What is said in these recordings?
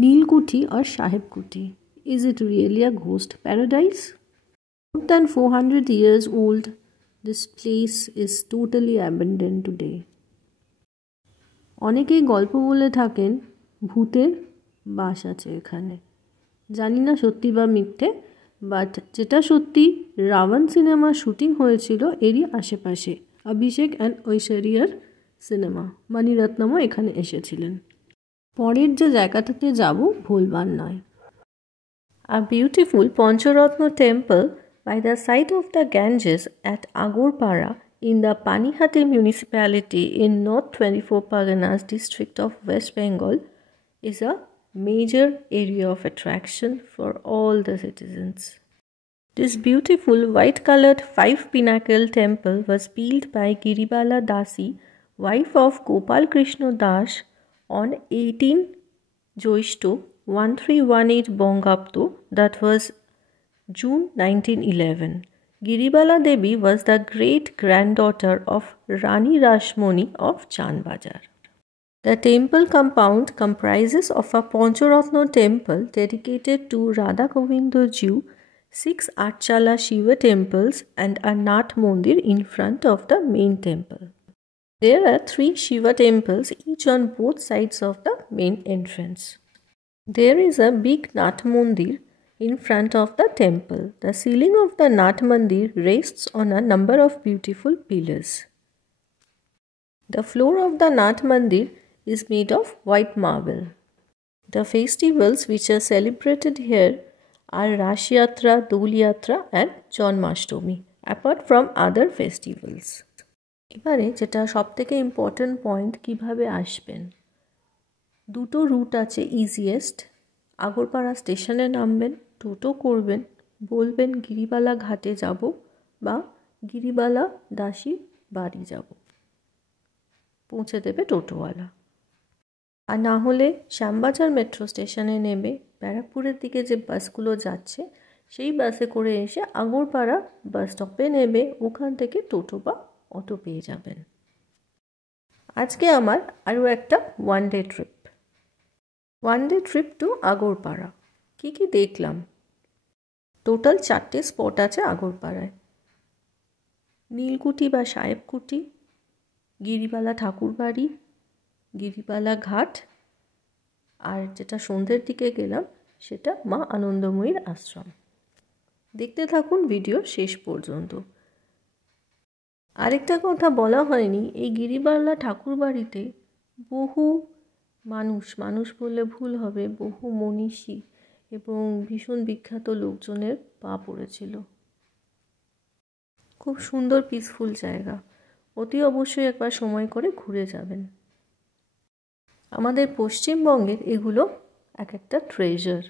Neelkuthi or Sahib Kuti. Is it really a ghost paradise? More than 400 years old, this place is totally abandoned today. অনেকেই গল্প বলে থাকেন ভূতের বাস আছে এখানে। জানি না সত্যি বা মিথ্যে, বাট যেটা সত্যি রাবণ সিনেমার শুটিং হয়েছিল এরই আশেপাশে। অভিষেক অ্যান্ড ঐশ্বরিয়ার সিনেমা, মণিরত্নমও এখানে এসেছিলেন। পরের যে জায়গাটাতে যাব ভুলবার নয়। A beautiful Pancharatna temple by the side of the Ganges at Agorpara in the Panihati municipality in North 24 Parganas district of West Bengal is a major area of attraction for all the citizens. This beautiful white-colored 5-pinnacle temple was built by Giribala Dasi, wife of Gopal Krishna Das, on 18 Joishto 1318 Bongabdo, that was June 1911. Giribala Devi was the great-granddaughter of Rani Rashmoni of Chandbajar. The temple compound comprises of a Pancharatna temple dedicated to Radha Govinda Jiu, 6 Archala Shiva temples and a Nath Mandir in front of the main temple. There are 3 Shiva temples, each on both sides of the main entrance. There is a big Nath Mandir in front of the temple. The ceiling of the Nath Mandir rests on a number of beautiful pillars. The floor of the Nath Mandir is made of white marble. The festivals which are celebrated here are Rash Yatra, Dol Yatra and Janmashtami, apart from other festivals. এবারে যেটা সবথেকে important point, কিভাবে আসবেন। দুটো root আছে easiest. Agarpara স্টেশনে নামবেন, টোটো করবেন, বলবেন গিরিবালা ঘাটে যাব বা গিরিবালা দাসী বাড়ি যাব, পৌঁছে দেবে টোটোওয়ালা। আর না হলে শ্যামবাজার মেট্রো স্টেশনে নেমে ব্যারাকপুরের দিকে যে বাসগুলো যাচ্ছে সেই বাসে করে এসে আগরপাড়া বাস স্টপে নেমে ওখান থেকে টোটো বা অটো পেয়ে যাবেন। আজকে আমার আরও একটা one day trip to Agarpara. কী কী দেখলাম? টোটাল 4টে স্পট আছে আগরপাড়ায়। নীলকুঠি বা সাহেবকুঠি, গিরিবালা ঠাকুরবাড়ি, গিরিবালা ঘাট, আর যেটা সন্ধ্যের দিকে গেলাম সেটা মা আনন্দময়ীর আশ্রম। দেখতে থাকুন ভিডিও শেষ পর্যন্ত। আরেকটা কথা বলা হয়নি, এই গিরিবালা ঠাকুরবাড়িতে বহু মানুষ বললে ভুল হবে, বহু মনীষী এবং ভীষণ বিখ্যাত লোকজনের পা পড়েছিল। খুব সুন্দর পিসফুল জায়গা, অতি অবশ্যই একবার সময় করে ঘুরে যাবেন। আমাদের পশ্চিমবঙ্গের এগুলো এক একটা ট্রেজার।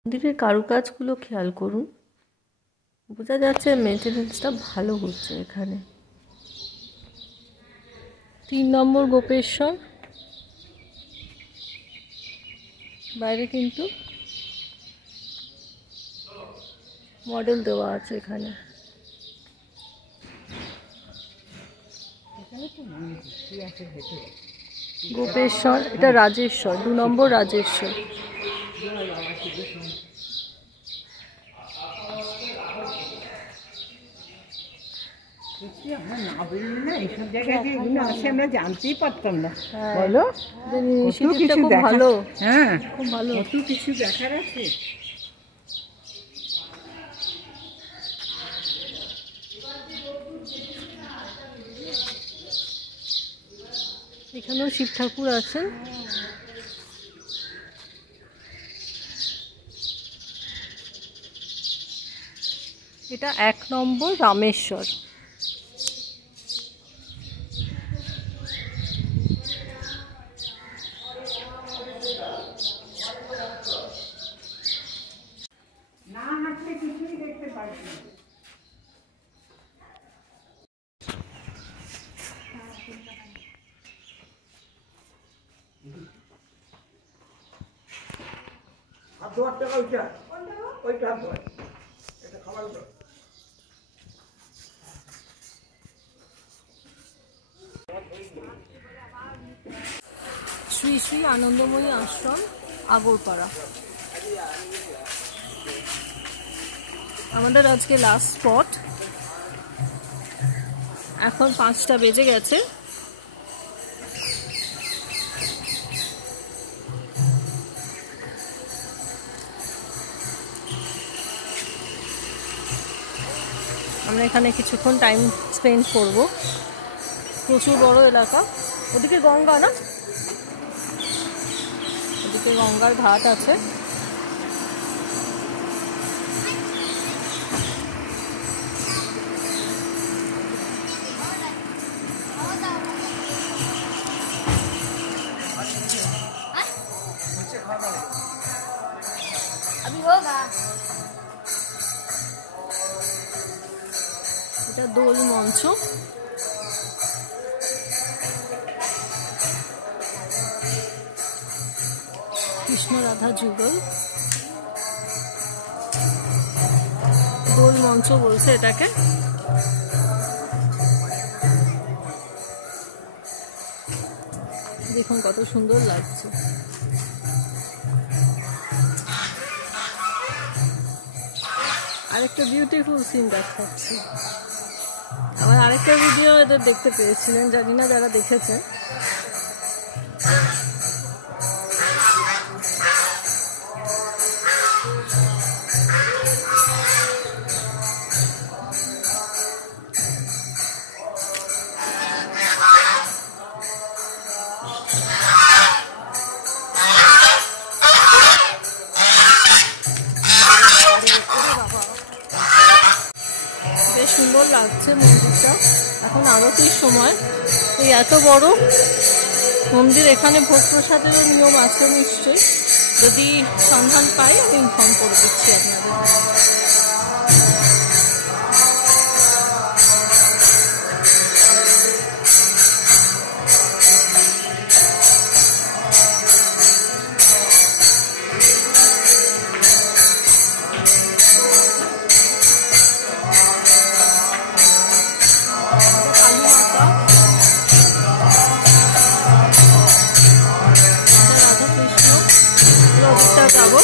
মন্দিরের কারুকাজগুলো খেয়াল করুন, বোঝা যাচ্ছে মেনটেনেন্সটা ভালো হচ্ছে এখানে। 3 নম্বর গোপেশ্বর, বাইরে কিন্তু মডেল দেওয়া আছে এখানে। গোপেশ্বর, এটা রাজেশ্বর, 2 নম্বর রাজেশ্বর। আমরা না বেরোলে না এইসব জায়গায় যে এগুলো আছে আমরা জানতেই পারতাম না। বলো, খুব ভালো, হ্যাঁ খুব ভালো, কত কিছু দেখার আছে। এখানেও শিব ঠাকুর আছেন। এটা 1 নম্বর রামেশ্বর। না হাঁটলে কিছুই দেখতে পারছি না। আর 2 টাকা ওইটা এটা খাবার দাও। শ্রী শ্রী আনন্দময়ী আশ্রম, আগরপাড়া। আমাদের আজকে লাস্ট স্পট। এখন 5টা বেজে গেছে। আমরা এখানে কিছুক্ষণ টাইম স্পেন্ড করব। প্রচুর বড় এলাকা। ওদিকে গঙ্গা না, ওদিকে গঙ্গার ঘাট আছে। এটা দোল মঞ্চ। কৃষ্ণ রাধা যুগল দোল মঞ্চ বলছে এটাকে। দেখুন কত সুন্দর লাগছে। আরেকটা বিউটিফুল সিন দেখাচ্ছি। আমার আরেকটা ভিডিও এদের দেখতে পেয়েছিলেন, জানি না যারা দেখেছেন। বেশ সুন্দর লাগছে মন্দিরটা। এখন আরতির সময়। এই এত বড় মন্দির, এখানে ভোগ প্রসাদেরও নিয়ম আছে নিশ্চয়ই। যদি সন্ধান পাই আমি ইনফর্ম করে দিচ্ছি আপনাদের। যাবো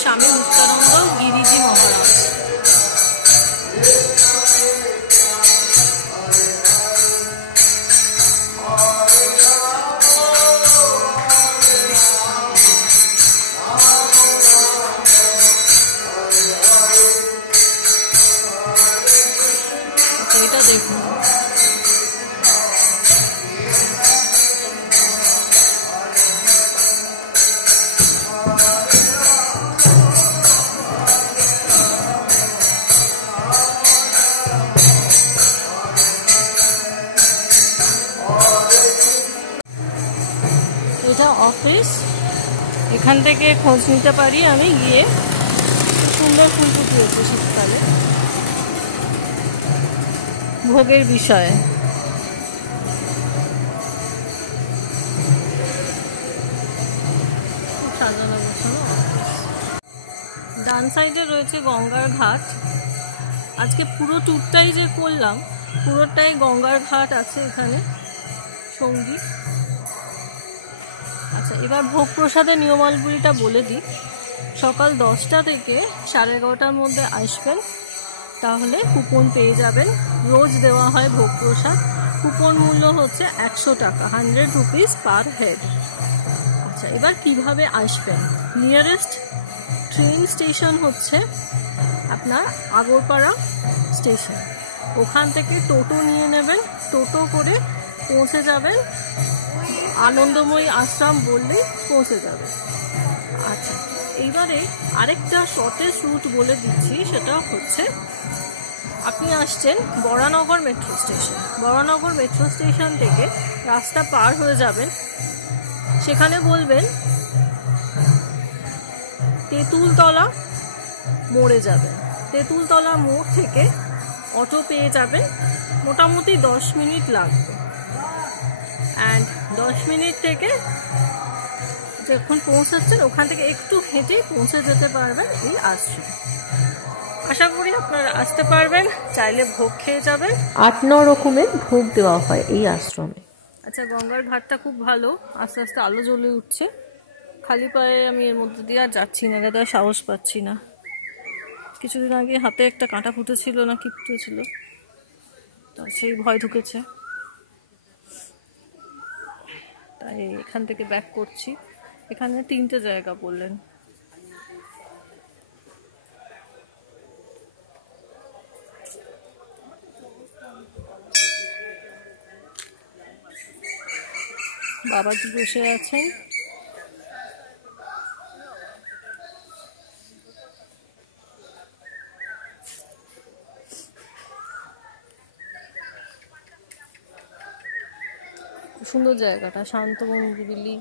স্বামী মুক্তানন্দ গিরিজি মহারাজ। এটা দেখুন, এটা অফিস। এখান থেকে খোঁজ নিতে পারি আমি গিয়ে। সুন্দর ফুল ফুটিয়েছে শীতকালে ভোগের বিষয়ে। খুব সাজানো গোছানো অফিস। ডান সাইডে রয়েছে গঙ্গার ঘাট। আজকে পুরো ট্যুরটাই যে করলাম, পুরোটাই গঙ্গার ঘাট আছে এখানে সঙ্গী। আচ্ছা, এবার ভোগ প্রসাদের নিয়মাবলীটা বলে দিই। সকাল 10টা থেকে 11:30টার মধ্যে আসবেন, তাহলে কুপন পেয়ে যাবেন। রোজ দেওয়া হয় ভোগ প্রসাদ। কুপন মূল্য হচ্ছে 100 টাকা, 100 রুপিস পার হেড। আচ্ছা, এবার কিভাবে আসবেন? নিয়ারেস্ট ট্রেন স্টেশন হচ্ছে আপনার আগরপাড়া স্টেশন। ওখান থেকে টোটো নিয়ে নেবেন, টোটো করে পৌঁছে যাবেন আনন্দময়ী আশ্রম বললেই পৌঁছে যাবে। আচ্ছা, এইবারে আরেকটা শর্টেস্ট রুট বলে দিচ্ছি, সেটা হচ্ছে আপনি আসছেন Baranagar metro station. Baranagar metro station থেকে রাস্তা পার হয়ে যাবেন, সেখানে বলবেন তেঁতুলতলা মোড়ে যাবেন। তেঁতুলতলা মোড় থেকে অটো পেয়ে যাবেন, মোটামুটি 10 মিনিট লাগবে। অ্যান্ড 10 মিনিট থেকে যখন পৌঁছাচ্ছেন ওখান থেকে একটু হেঁটে পৌঁছে যেতে পারবেন এই আশ্রম। আশা করি আপনারা আসতে পারবেন, চাইলে ভোগ খেয়ে যাবেন। 8-9 রকমের ভোগ দেওয়া হয় এই আশ্রমে। আচ্ছা, গঙ্গার ঘাটটা খুব ভালো, আস্তে আস্তে আলো জ্বলে উঠছে। খালি পায়ে আমি এর মধ্যে দিয়ে আর যাচ্ছি না, দাদা সাহস পাচ্ছি না। কিছুদিন আগে হাতে একটা কাঁটা ফুটেছিল না কি ফুটেছিল, তা সেই ভয় ঢুকেছে, তাই এখান থেকে ব্যাক করছি। এখানে 3টে জায়গা বললেন। বাবাজি বসে আছেন। সুন্দর জায়গাটা, শান্ত নিরিবিলি।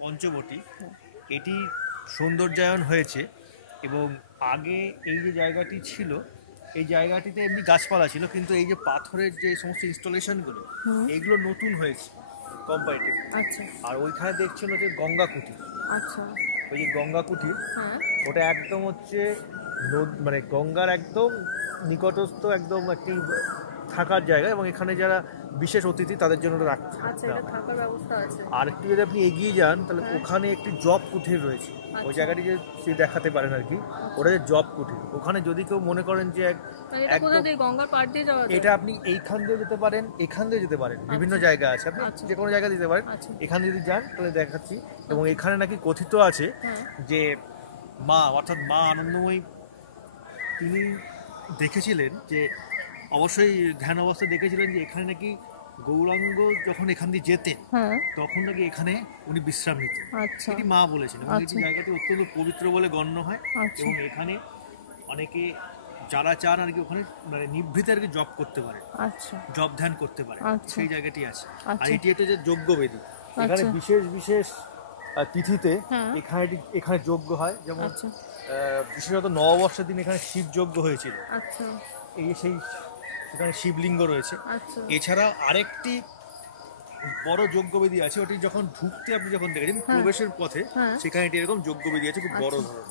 পঞ্চবটি এটি সৌন্দর্যায়ন হয়েছে, এবং আগে এই যে জায়গাটি ছিল, এই জায়গাটিতে এমনি গাছপালা ছিল, কিন্তু এই যে পাথরের যে সমস্ত ইনস্টলেশনগুলো এইগুলো নতুন হয়েছে কম্পারেটিভ। আচ্ছা। আর ওইখানে দেখছিল যে গঙ্গা কুটির। আচ্ছা। ওই যে গঙ্গা কুটির, ওটা একদম হচ্ছে মানে গঙ্গার একদম নিকটস্থ একদম একটি থাকার জায়গা, এবং এখানে যারা বিশেষ অতিথি তাদের জন্য রাখতে। আচ্ছা, এটা থাকার ব্যবস্থা আছে। আর একটু যদি আপনি এগিয়ে যান তাহলে ওখানে একটি জব কুঠির রয়েছে। ওই জায়গাটি যে দেখাতে পারেন আর কি, ওটা যে জব কুঠির। ওখানে যদি কেউ মনে করেন যে গঙ্গার পাড় দিয়ে যাওয়া যায়, এটা আপনি এইখান দিয়ে যেতে পারেন, এখান দিয়ে যেতে পারেন, বিভিন্ন জায়গা আছে, আপনি যে কোনো জায়গা দিতে পারেন। এখানে যদি যান তাহলে দেখাচ্ছি। এবং এখানে নাকি কথিত আছে যে মা, অর্থাৎ মা আনন্দময়ী, তিনি দেখেছিলেন যে, অবশ্যই ধ্যান অবস্থায় দেখেছিলেন যে এখানে নাকি গৌরাঙ্গ যখন এখান দিয়ে যেতেন তখন নাকি এখানে উনি বিশ্রাম নিতেন। এটি মা বলেছেন, এবং এই জায়গাটি অত্যন্ত পবিত্র বলে গণ্য হয়। এবং এখানে অনেকে যারা চান আর কি ওখানে মানে নিভৃতে আর কি জব করতে পারে, জব ধ্যান করতে পারে, সেই জায়গাটি আছে। আর এটি একটা যে যজ্ঞবেদী, এখানে বিশেষ বিশেষ তিথিতে এখানে যজ্ঞ হয়। যেমন বিশেষত নববর্ষের দিন এখানে শিব যজ্ঞ হয়েছিল। এই সেই সেখানে শিবলিঙ্গ রয়েছে। এছাড়া আরেকটি বড় যজ্ঞবেদী আছে, ওটি যখন ঢুকতে আপনি যখন দেখেছেন প্রবেশের পথে, সেখানে এটি এরকম যজ্ঞবেদী আছে, খুব বড় ধরনের।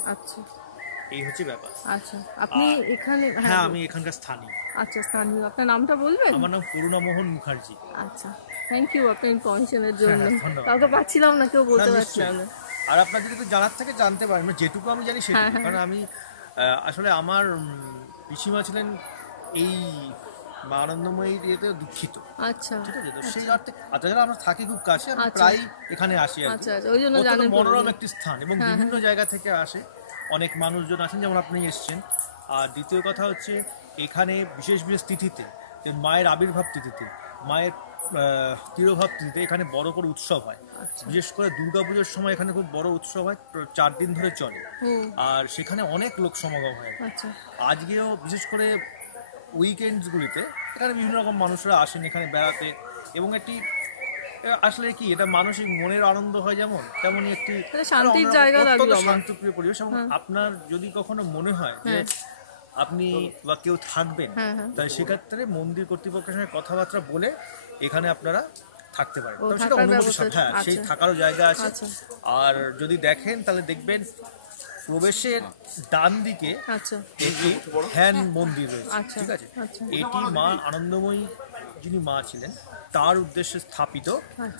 এই হচ্ছে ব্যাপার। আচ্ছা, আপনি এখানে? হ্যাঁ, আমি এখানকার স্থানীয়। আচ্ছা, স্থানীয়। আপনার নামটা বলবেন? আমার নাম করুণামোহন মুখার্জি। আচ্ছা, থ্যাংক ইউ আপনার ইনফরমেশনের জন্য। কাউকে পাচ্ছিলাম না, কেউ বলতে পারছিলাম না। আর আপনার যদি জানার থেকে জানতে পারেন, যেটুকু আমি জানি সেটুকু, কারণ আমি আসলে আমার পিসিমা ছিলেন এই মা আনন্দময়ীর ইয়েতে দীক্ষিত। আচ্ছা, ঠিক আছে, তো সেই অর্থে তাছাড়া আমরা থাকি খুব কাছে, আমি প্রায় এখানে আসি আর কি। ওই জন্য জানেন, মনোরম একটি স্থান, এবং বিভিন্ন জায়গা থেকে আসে অনেক মানুষজন আসেন, যেমন আপনি এসছেন। আর দ্বিতীয় কথা হচ্ছে, এখানে বিশেষ বিশেষ তিথিতে, যে মায়ের আবির্ভাব তিথিতে, মায়ের তিরোভাব তিথিতে এখানে বড় করে উৎসব হয়। বিশেষ করে দুর্গাপুজোর সময় এখানে খুব বড় উৎসব হয়, 4 দিন ধরে চলে। আর সেখানে অনেক লোক সমাগম হয়। আজকেও বিশেষ করে উইকেন্ডসগুলিতে এখানে বিভিন্ন রকম মানুষরা আসেন এখানে বেড়াতে, এবং একটি আসলে কি এটা মানসিক মনের আনন্দ হয়, যেমন তেমনই একটি শান্তির জায়গা, শান্তিপ্রিয় পরিবেশ। এবং আপনার যদি কখনো মনে হয় যে আপনি বা কেউ থাকবেন, তাই সেক্ষেত্রে মন্দির কর্তৃপক্ষের সঙ্গে কথাবার্তা বলে এখানে আপনারা থাকতে পারেন। সেটা অনুমতি, হ্যাঁ, সেই থাকারও জায়গা আছে। আর যদি দেখেন তাহলে দেখবেন প্রবেশের ডান দিকে একটি ধ্যান মন্দির রয়েছে। ঠিক আছে, এটি মা আনন্দময়ী যিনি মা ছিলেন তার উদ্দেশ্যে স্থাপিত।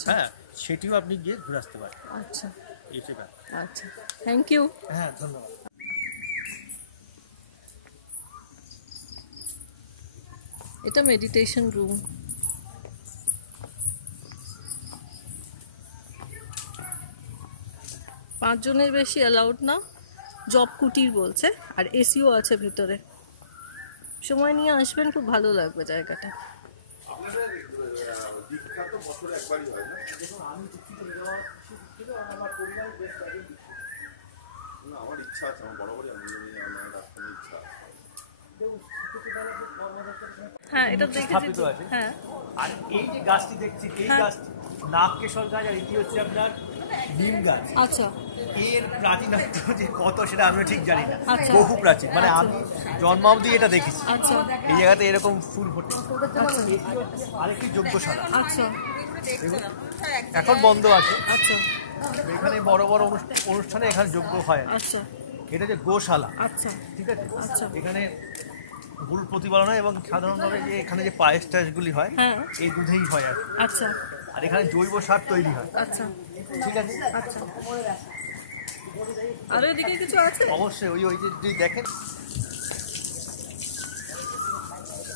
হ্যাঁ, সেটিও আপনি গিয়ে ঘুরে আসতে পারেন। আচ্ছা, এইটাই ব্যাপার। আচ্ছা, থ্যাংক ইউ। হ্যাঁ, ধন্যবাদ। এটা মেডিটেশন রুম। পাঁচ জনের বেশি অ্যালাউড না, জব কুটির বলছে, আর এসিও আছে ভিতরে। সময় নিয়ে আসবেন, খুব ভালো লাগবে জায়গাটা। দীক্ষা তো বছরে একবারই হয় না? দেখুন আমি দীক্ষিত নেওয়ার ছিল, আমার পরিবার বেশ কয়েকজন দীক্ষিত। না, আমার ইচ্ছা আছে, আমার বরাবরই আনন্দময়ী আমার রাজধানীর ইচ্ছা আছে। হ্যাঁ, এটা স্থাপিত দেখেছি। আছে। হ্যাঁ, আর এই যে গাছটি দেখছি, এই গাছটি নাগকেশর গাছ, আর এটি হচ্ছে আপনার নিম গাছ। আচ্ছা এর প্রাচীনত্ব যে কত সেটা আমি ঠিক জানি না, আচ্ছা। বহু প্রাচীন, মানে আমি জন্মাবধি এটা দেখেছি। আচ্ছা এই জায়গাতে এরকম ফুল ফোটে। এটি হচ্ছে আরেকটি যজ্ঞশালা, আচ্ছা এখন বন্ধ আছে। আচ্ছা এখানে বড় বড় অনুষ্ঠানে এখানে যজ্ঞ হয়। আচ্ছা এটা যে গোশালা, আচ্ছা ঠিক আছে। আচ্ছা। এখানে গরুর প্রতিপালন হয় এবং সাধারণভাবে যে এখানে যে পায়েস টায়েসগুলি হয় হ্যাঁ এই দুধেই হয় আর কি। আচ্ছা আর এখানে জৈব সার তৈরি হয়, আচ্ছা ঠিক আছে। আচ্ছা। আর এদিকে কিছু আছে? অবশ্যই ওই ওই যে যদি দেখেন,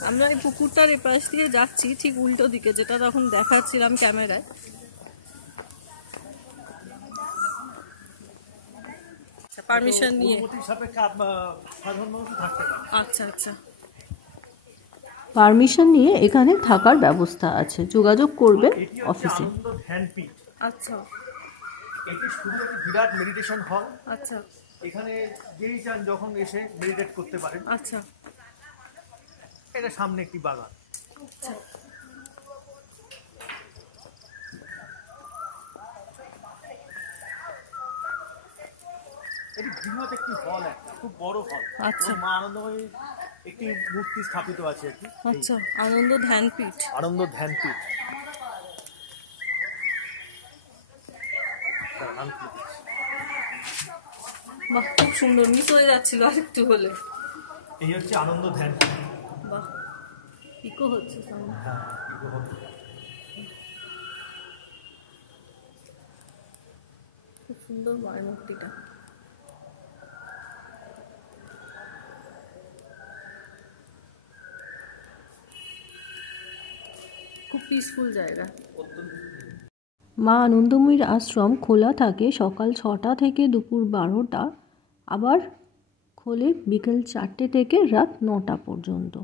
আমরা এই পুকুরটার এই পাশ দিয়ে যাচ্ছি, ঠিক উল্টো দিকে, যেটা তখন দেখাচ্ছিলাম ক্যামেরায়। পারমিশন নিয়ে। অনুমতির সাপেক্ষে সাধারণ মানুষ থাকতে পারে। আচ্ছা আচ্ছা। পারমিশন নিয়ে এখানে থাকার ব্যবস্থা আছে, যোগাযোগ করবে এটি হচ্ছে অফিসে। আনন্দ ধ্যানপীঠ। আচ্ছা এটি শুধু একটি বিরাট মেডিটেশন হল। আচ্ছা এখানে যেই চান যখন এসে মেডিটেট করতে পারেন। আচ্ছা এটা সামনে একটি বাগান। এটি বৃহৎ একটি হল, একটা খুব বড় হল। আচ্ছা। এবং মা আনন্দময়ীর একটি মূর্তি স্থাপিত আছে আর কি। আচ্ছা, আনন্দ ধ্যানপীঠ। আনন্দ ধ্যানপীঠ। বাহ, খুব সুন্দর, মিস হয়ে যাচ্ছিল আরেকটু হলে। এই হচ্ছে আনন্দ ধ্যানপীঠ। বাহ, ইকো হচ্ছে সামনে। হ্যাঁ, খুব সুন্দর মায়ের মূর্তিটা। খুব পিসফুল জায়গা। মা আনন্দময়ীর আশ্রম খোলা থাকে সকাল 6টা থেকে দুপুর 12টা, আবার খোলে বিকেল 4টে থেকে রাত 9টা পর্যন্ত।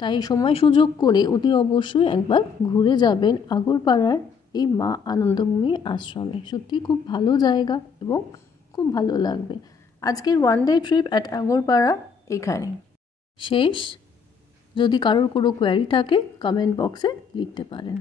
তাই সময় সুযোগ করে অতি অবশ্যই একবার ঘুরে যাবেন আগরপাড়ার এই মা আনন্দময়ী আশ্রমে। সত্যি খুব ভালো জায়গা এবং খুব ভালো লাগবে। আজকের one day trip at Agarpara এখানে শেষ। যদি কারোর কোনো কোয়ারি থাকে কমেন্ট বক্সে লিখতে পারেন।